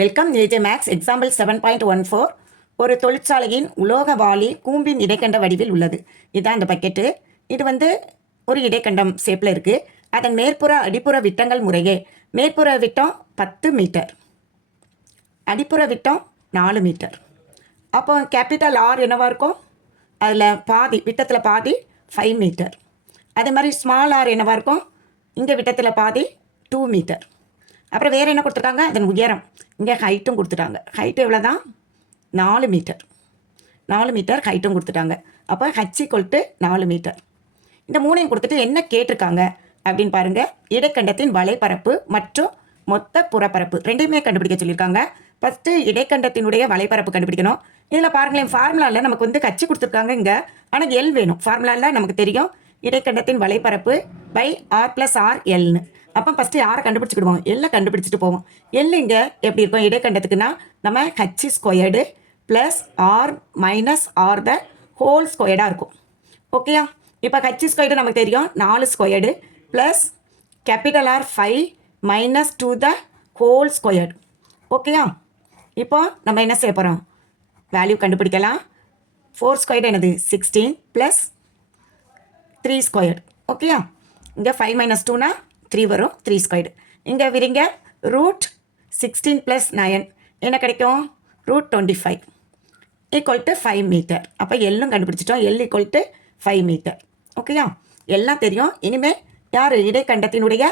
Welcome AJ maths example 7.14. ஒரு தொழிற்சாலையின் உலோக வாளி கூம்பின் இடைக்கண்ட வடிவில் உள்ளது. இதுதான் இந்த பக்கெட்டு. இது ஒரு இடைக்கண்டம் ஷேப்பில் இருக்குது. அதன் மேற்புற அடிப்புற விட்டங்கள் முறையே மேற்புற விட்டம் 10 மீட்டர், அடிப்புற விட்டம் 4 மீட்டர். அப்போ கேபிட்டல் ஆர் என்னவாக இருக்கும்? அதில் பாதி விட்டத்தில் பாதி 5 மீட்டர். அதே மாதிரி ஸ்மால் ஆர் என்னவாக இருக்கும்? இங்கே விட்டத்தில் பாதி 2 மீட்டர். அப்புறம் வேறு என்ன கொடுத்துருக்காங்க? அதன் உயரம். இங்கே ஹைட்டும் கொடுத்துட்டாங்க. ஹைட்டு எவ்வளோ தான்? 4 மீட்டர். 4 மீட்டர் ஹைட்டும் கொடுத்துட்டாங்க. அப்போ ஹச் = 4 மீட்டர். இந்த மூணையும் கொடுத்துட்டு என்ன கேட்டிருக்காங்க அப்படின்னு பாருங்கள். இடைக்கண்டத்தின் வலைப்பரப்பு மற்றும் மொத்த புறப்பரப்பு ரெண்டையுமே கண்டுபிடிக்க சொல்லியிருக்காங்க. ஃபஸ்ட்டு இடைக்கண்டத்தினுடைய வலைப்பரப்பு கண்டுபிடிக்கணும். இதில் பாருங்களேன், ஃபார்முலாவில் நமக்கு கட்சி கொடுத்துருக்காங்க இங்கே. ஆனால் எல் வேணும். ஃபார்முலாவில் நமக்கு தெரியும் இடைக்கண்டத்தின் வலைப்பரப்பு பை ஆர் + ஆர் எல்னு. அப்போ ஃபஸ்ட்டு யாரை கண்டுபிடிச்சிக்கிடுவோம்? எல்லை கண்டுபிடிச்சிட்டு போவோம். எல் இங்கே எப்படி இருக்கும்? இடைக்கண்டத்துக்குன்னா நம்ம h² + r - r the whole ஸ்கொயர்டாக இருக்கும். ஓகேயா? இப்போ h² நமக்கு தெரியும் 4² plus R 5 - 2 the whole squared. ஓகேயா? இப்போ நம்ம என்ன செய்ய போகிறோம்? வேல்யூ கண்டுபிடிக்கலாம். 4² என்னது? 16 ப்ளஸ் 3². ஓகேயா? இங்கே 5 - 2னா 3 வரும். 3². இங்கே விரிங்க. √16 + 9 என்ன கிடைக்கும்? √25 = 5 மீட்டர். அப்போ எல்லும் கண்டுபிடிச்சிட்டோம். L = 5 metre. ஓகேயா? எல்லாம் தெரியும். இனிமேல் யார்? இடைக்கண்டத்தினுடைய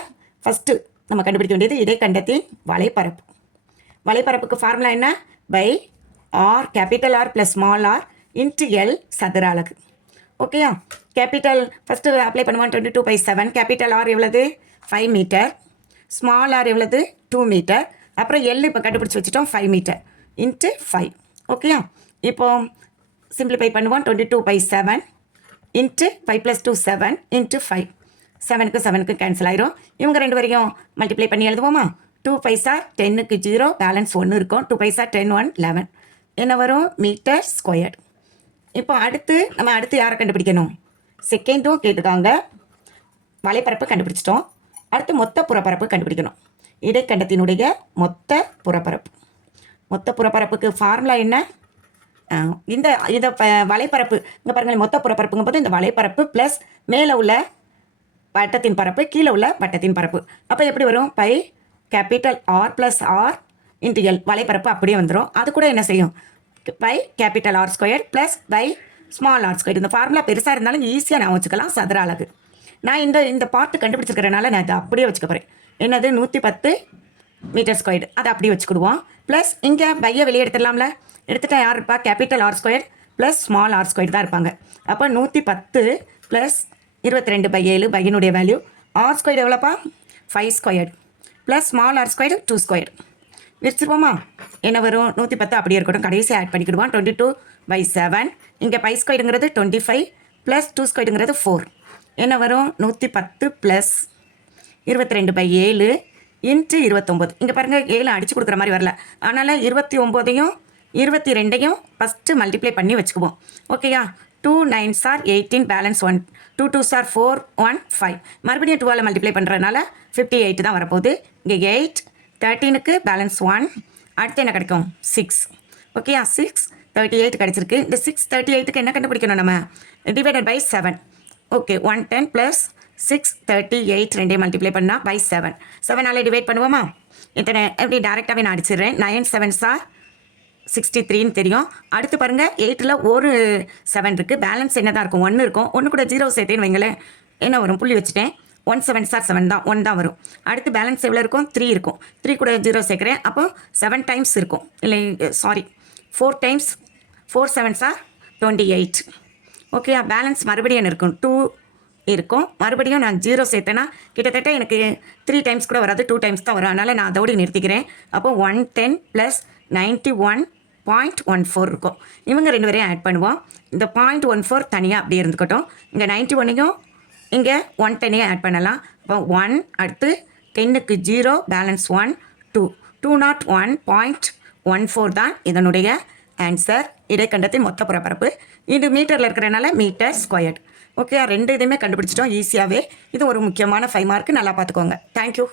ஃபஸ்ட்டு நம்ம கண்டுபிடிக்க வேண்டியது இடைக்கண்டத்தின் வலைப்பரப்பு. வலைப்பரப்புக்கு ஃபார்முலா என்ன? Pi R R + small r × L சதுர அலகு. ஓகேயா? கேபிட்டல் ஃபஸ்ட்டு அப்ளை பண்ணுவான். 22/7. கேபிட்டல் ஆர் எவ்வளவு? 5 மீட்டர். ஸ்மால் ஆர் எவ்வளவு? 2 மீட்டர். அப்புறம் எல் இப்போ கண்டுபிடிச்சி வச்சுட்டோம் 5 மீட்டர் × 5. ஓகேயா? இப்போ சிம்பிளிஃபை பண்ணுவோம். 22/7 × 5 + 2 7 × 5. 7க்கு 7க்கு கேன்சல் ஆயிரும். இவங்க ரெண்டு வரையும் மல்டிப்ளை பண்ணி எழுதுவோமா? 2 பைசா 10க்கு 0 பேலன்ஸ் 1 இருக்கும். 2 பைசா 10 1 11 என்ன வரும்? Metre squared. இப்போ நம்ம அடுத்து யாரை கண்டுபிடிக்கணும்? செகண்டும் கேட்டுக்காங்க. வலைப்பரப்பு கண்டுபிடிச்சிட்டோம். அடுத்து மொத்த புறப்பரப்பு கண்டுபிடிக்கணும். இடைக்கண்டத்தினுடைய மொத்த புறப்பரப்பு. மொத்த புறப்பரப்புக்கு ஃபார்முலா என்ன? இந்த வலைப்பரப்பு இங்கே பாருங்கள். மொத்த புறப்பரப்புங்கும் போது இந்த வலைப்பரப்பு ப்ளஸ் மேலே உள்ள வட்டத்தின் பரப்பு, கீழே உள்ள வட்டத்தின் பரப்பு. அப்போ எப்படி வரும்? Pi R + r × L. வலைப்பரப்பு அப்படியே வந்துடும். அது கூட என்ன செய்யும்? Pi R² plus pi small r². இந்த ஃபார்முலா பெருசாக இருந்தாலும் ஈஸியாக நான் வச்சுக்கலாம். சதுர அலகு. நான் இந்த பார்ட்டு கண்டுபிடிச்சிருக்கிறனால நான் அதை அப்படியே வச்சுக்க போகிறேன். என்னது? 110 மீட்டர்². அதை அப்படியே வச்சுக்கிடுவோம். ப்ளஸ் இங்கே பையை வெளியே எடுத்துடலாம்ல. எடுத்துகிட்டா யார் இருப்பா? R² ப்ளஸ் ஸ்மால் r² தான் இருப்பாங்க. அப்போ 110 ப்ளஸ் 22/7 பையனுடைய value. r² எவ்வளோப்பா? 5² plus small r² 2². விரிச்சிருப்போமா? என்ன வரும்? 110 அப்படியே இருக்கட்டும். கடைசி ஆட் பண்ணிக்கிடுவோம். 22/7. இங்கே π²ங்கிறது 25 ப்ளஸ் 2²ங்கிறது 4. என்ன வரும்? 110 ப்ளஸ் 22/7 × 29. இங்கே பாருங்கள், 7 அடித்து கொடுக்குற மாதிரி வரல. அதனால் 29யும் 22யும் ஃபஸ்ட்டு மல்டிப்ளை பண்ணி வச்சுக்குவோம். ஓகேயா? 2 9s are 18 balance 1. 2 2s are 4 1 5. மறுபடியும் 2ஆல் மல்டிப்ளை பண்ணுறதுனால 58 தான் வரப்போகுது. இங்கே 8 13க்கு பேலன்ஸ் 1. அடுத்து என்ன கிடைக்கும்? 6. ஓகேயா? 6 38 கிடச்சிருக்கு. இந்த 6 38க்கு என்ன கண்டுபிடிக்கணும்? நம்ம டிவைடட் பை 7. ஓகே, 110 ப்ளஸ் 6 38 ரெண்டையும் மல்டிப்ளை பண்ணால் பை 7. 7ஆல் டிவைட் பண்ணுவோமா? இத்தனை எப்படி டேரெக்டாகவே நான் அடிச்சிடுறேன். 9 7s are 63ன்னு தெரியும். அடுத்து பாருங்கள், 8ல் ஒரு 7 இருக்குது. பேலன்ஸ் என்ன தான் இருக்கும்? 1 இருக்கும். 1 கூட 0 சேர்த்தேன்னு வைங்களேன். என்ன வரும்? புள்ளி வச்சுட்டேன். 1 7s are 7 தான். 1 தான் வரும். அடுத்து பேலன்ஸ் எவ்வளோ இருக்கும்? 3 இருக்கும். 3 கூட 0 சேர்க்குறேன். அப்போ 7 டைம்ஸ் இருக்கும். இல்லை, சாரி, 4 டைம்ஸ் 4 7s are 28. ஓகேயா? பேலன்ஸ் மறுபடியும் என்ன இருக்கும்? 2 இருக்கும். மறுபடியும் நான் 0 சேர்த்தேன்னா கிட்டத்தட்ட எனக்கு 3 டைம்ஸ் கூட வராது, 2 டைம்ஸ் தான் வரும். அதனால் நான் அதோடு நிறுத்திக்கிறேன். அப்போ 110 ப்ளஸ் 91.14 இருக்கும். இவங்க ரெண்டு பேரையும் ஆட் பண்ணுவோம். இந்த 0.14 தனியாக அப்படியே இருந்துக்கட்டும். இங்கே 91யும் இங்கே 110யும் ஆட் பண்ணலாம். அப்போ 1 அடுத்து 10க்கு 0 பேலன்ஸ் 1 2 201.14 தான் இதனுடைய ஆன்சர். இடைக்கண்டத்தின் மொத்த புறப்பரப்பு. இது மீட்டரில் இருக்கிறனால மீட்டர் ஸ்கொயர்டு. ஓகே, ரெண்டு இதையுமே கண்டுபிடிச்சிட்டோம் ஈஸியாகவே. இது ஒரு முக்கியமான 5 மார்க்கு. நல்லா பார்த்துக்கோங்க. தேங்க்யூ.